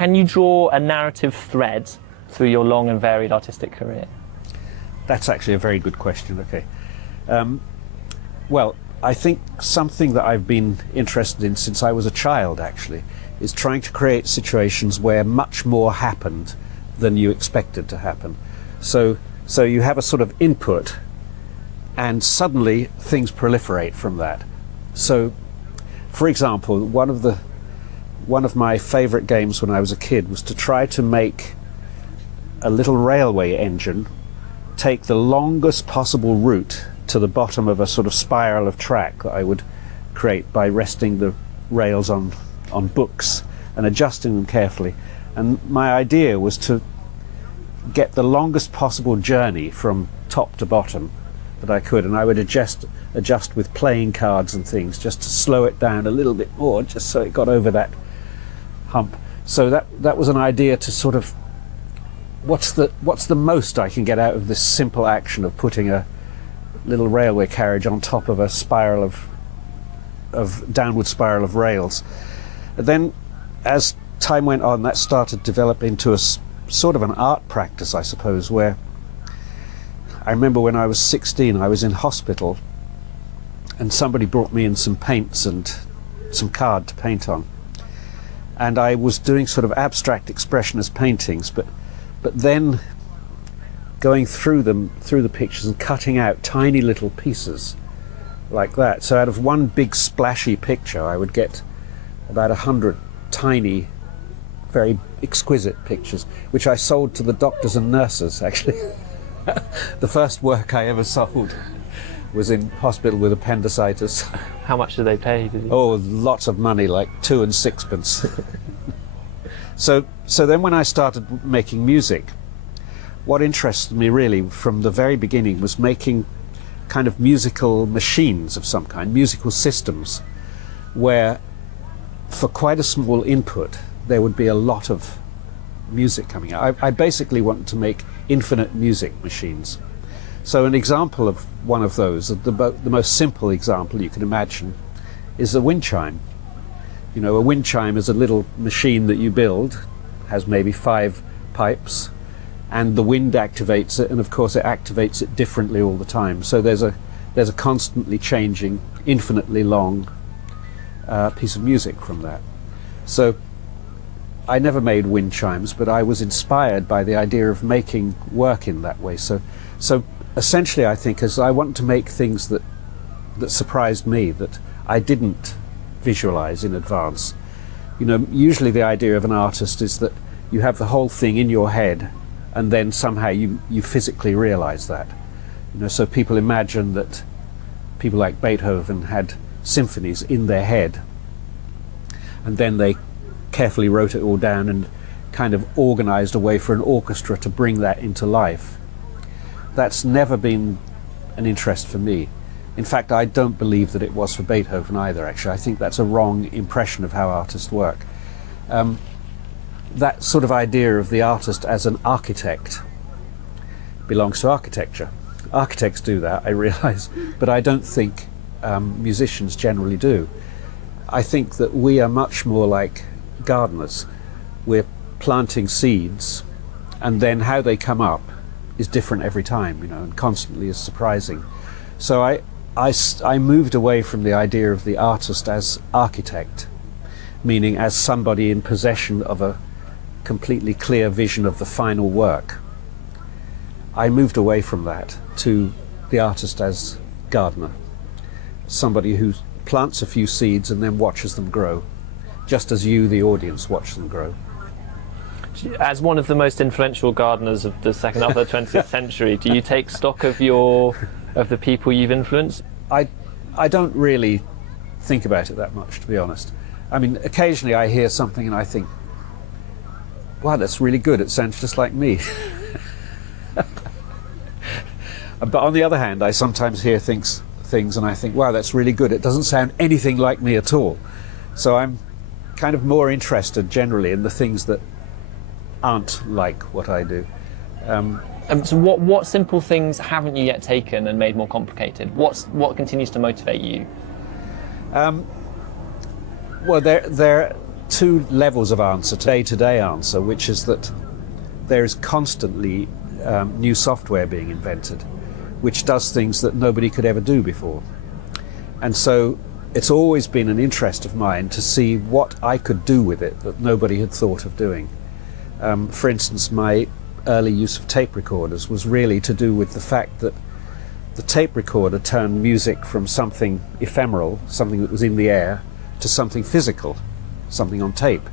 Can you draw a narrative thread through your long and varied artistic career? That's actually a very good question. Okay. Well, I think something that I've been interested in since I was a child, actually, is trying to create situations where much more happened than you expected to happen. So you have a sort of input, and suddenly things proliferate from that. So, for example, one of my favorite games when I was a kid was to try to make a little railway engine take the longest possible route to the bottom of a sort of spiral of track that I would create by resting the rails on books and adjusting them carefully. And my idea was to get the longest possible journey from top to bottom that I could, and I would adjust with playing cards and things just to slow it down a little bit more, just so it got over that hump. So that was an idea to sort of, what's the most I can get out of this simple action of putting a little railway carriage on top of a spiral of downward spiral of rails. And then as time went on, that started to develop into a sort of an art practice, I suppose, where I remember when I was 16 I was in hospital and somebody brought me in some paints and some card to paint on, and I was doing sort of abstract expressionist paintings, but then going through the pictures and cutting out tiny little pieces like that. So out of one big splashy picture I would get about 100 tiny, very exquisite pictures, which I sold to the doctors and nurses, actually. The first work I ever sold was in hospital with appendicitis. How much did they pay? Did you? Oh, lots of money, like 2 and 6p. So then when I started making music, what interested me really from the very beginning was making kind of musical machines of some kind, musical systems, where for quite a small input there would be a lot of music coming out. I basically wanted to make infinite music machines. So an example of one of those, the most simple example you can imagine, is a wind chime. You know, a wind chime is a little machine that you build, has maybe 5 pipes, and the wind activates it, and of course it activates it differently all the time. So there's a constantly changing, infinitely long piece of music from that. So I never made wind chimes, but I was inspired by the idea of making work in that way. So essentially I think as I want to make things that surprised me, that I didn't visualize in advance. You know, usually the idea of an artist is that you have the whole thing in your head and then somehow you physically realize that. You know, so people imagine that people like Beethoven had symphonies in their head, and then they carefully wrote it all down and kind of organized a way for an orchestra to bring that into life. That's never been an interest for me. In fact, I don't believe that it was for Beethoven either, actually. I think that's a wrong impression of how artists work. That sort of idea of the artist as an architect belongs to architecture. Architects do that, I realize, but I don't think musicians generally do. I think that we are much more like gardeners. We're planting seeds, and then how they come up is different every time, you know, and constantly is surprising. So I moved away from the idea of the artist as architect, meaning as somebody in possession of a completely clear vision of the final work. I moved away from that to the artist as gardener, somebody who plants a few seeds and then watches them grow, just as you, the audience, watch them grow. As one of the most influential gardeners of the second half of the 20th century, do you take stock of the people you've influenced? I don't really think about it that much, to be honest. I mean, occasionally I hear something and I think, wow, that's really good, it sounds just like me. But on the other hand, I sometimes hear things and I think, wow, that's really good, it doesn't sound anything like me at all. So I'm kind of more interested generally in the things that aren't like what I do. So what simple things haven't you yet taken and made more complicated? What continues to motivate you? Well, there two levels of answer, day-to-day answer, which is that there is constantly new software being invented, which does things that nobody could ever do before. And so it's always been an interest of mine to see what I could do with it that nobody had thought of doing. For instance, my early use of tape recorders was really to do with the fact that the tape recorder turned music from something ephemeral, something that was in the air, to something physical, something on tape.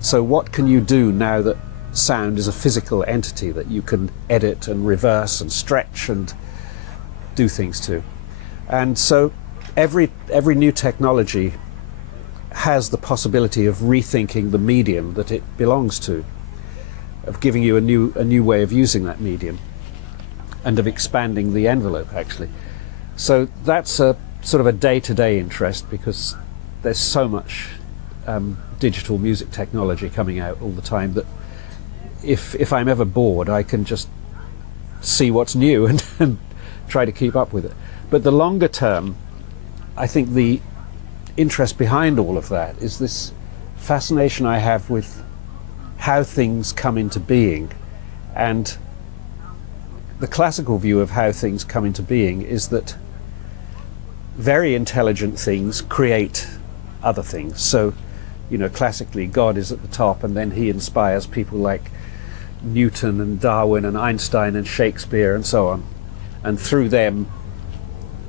So what can you do now that sound is a physical entity that you can edit and reverse and stretch and do things to? And so every new technology has the possibility of rethinking the medium that it belongs to, of giving you a new way of using that medium, and of expanding the envelope, actually. So that's a sort of a day-to-day interest, because there's so much digital music technology coming out all the time that if I'm ever bored, I can just see what's new and try to keep up with it. But the longer term, I think the interest behind all of that is this fascination I have with how things come into being. And the classical view of how things come into being is that very intelligent things create other things. So, you know, classically God is at the top, and then he inspires people like Newton and Darwin and Einstein and Shakespeare and so on. And through them,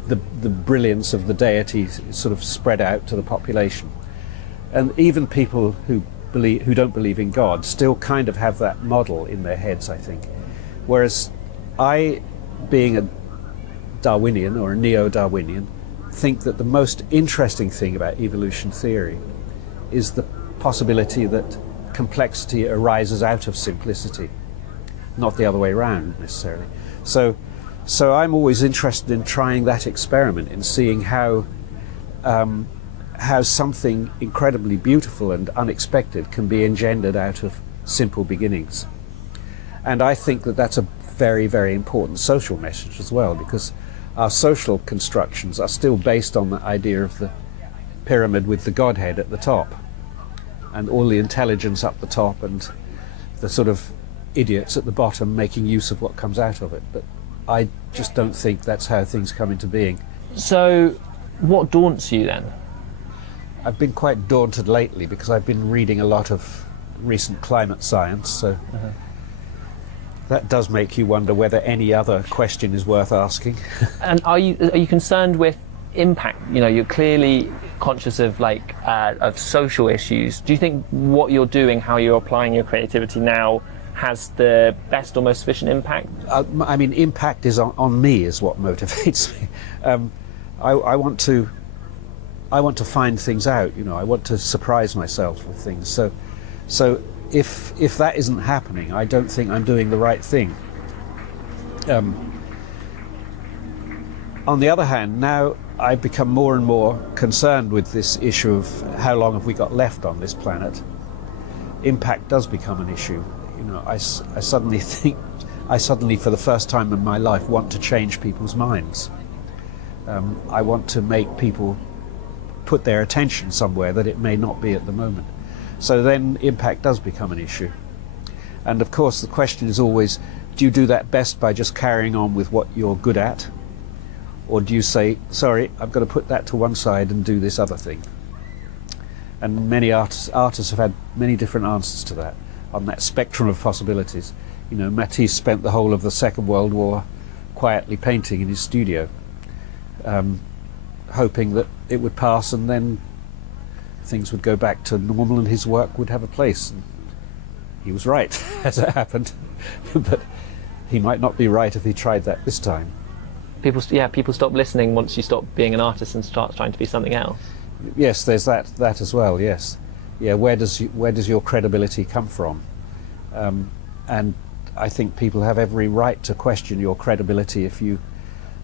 the brilliance of the deity is sort of spread out to the population. And even people who don't believe in God still kind of have that model in their heads, I think. Whereas I, being a Darwinian or a neo-Darwinian, think that the most interesting thing about evolution theory is the possibility that complexity arises out of simplicity, not the other way around necessarily. So I'm always interested in trying that experiment, in seeing how something incredibly beautiful and unexpected can be engendered out of simple beginnings. And I think that that's a very, very important social message as well, because our social constructions are still based on the idea of the pyramid with the Godhead at the top, and all the intelligence up the top, and the sort of idiots at the bottom making use of what comes out of it. But I just don't think that's how things come into being. So what daunts you then? I've been quite daunted lately because I've been reading a lot of recent climate science, so that does make you wonder whether any other question is worth asking. And are you concerned with impact? You know, you're clearly conscious of of social issues. Do you think what you're doing, how you're applying your creativity now, has the best or most sufficient impact? I mean, impact is on me is what motivates me. I want to find things out. You know, I want to surprise myself with things. So if that isn't happening, I don't think I'm doing the right thing. On the other hand, now I've become more and more concerned with this issue of how long have we got left on this planet. Impact does become an issue. You know, I suddenly for the first time in my life want to change people's minds. I want to make people put their attention somewhere that it may not be at the moment. So then impact does become an issue. And of course the question is always, do you do that best by just carrying on with what you're good at? Or do you say, sorry, I've got to put that to one side and do this other thing? And many artists have had many different answers to that, on that spectrum of possibilities. You know, Matisse spent the whole of the Second World War quietly painting in his studio, hoping that it would pass and then things would go back to normal and his work would have a place. And he was right, as it happened. But he might not be right if he tried that this time. People stop listening once you stop being an artist and start trying to be something else. Yes, there's that as well. Yes, yeah. Where does your credibility come from? And I think people have every right to question your credibility if you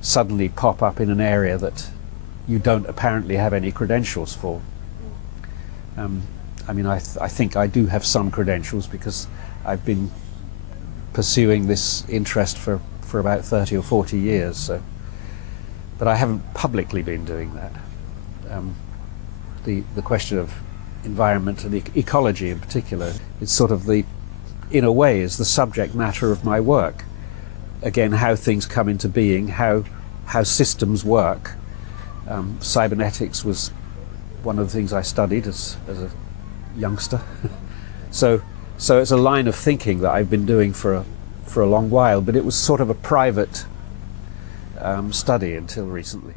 suddenly pop up in an area that you don't apparently have any credentials for. I mean, I think I do have some credentials because I've been pursuing this interest for about 30 or 40 years. So, but I haven't publicly been doing that. The question of environment and ecology in particular. It's sort of the, in a way, is the subject matter of my work. Again, how things come into being, how systems work. Cybernetics was one of the things I studied as a youngster. So it's a line of thinking that I've been doing for a long while, but it was sort of a private study until recently.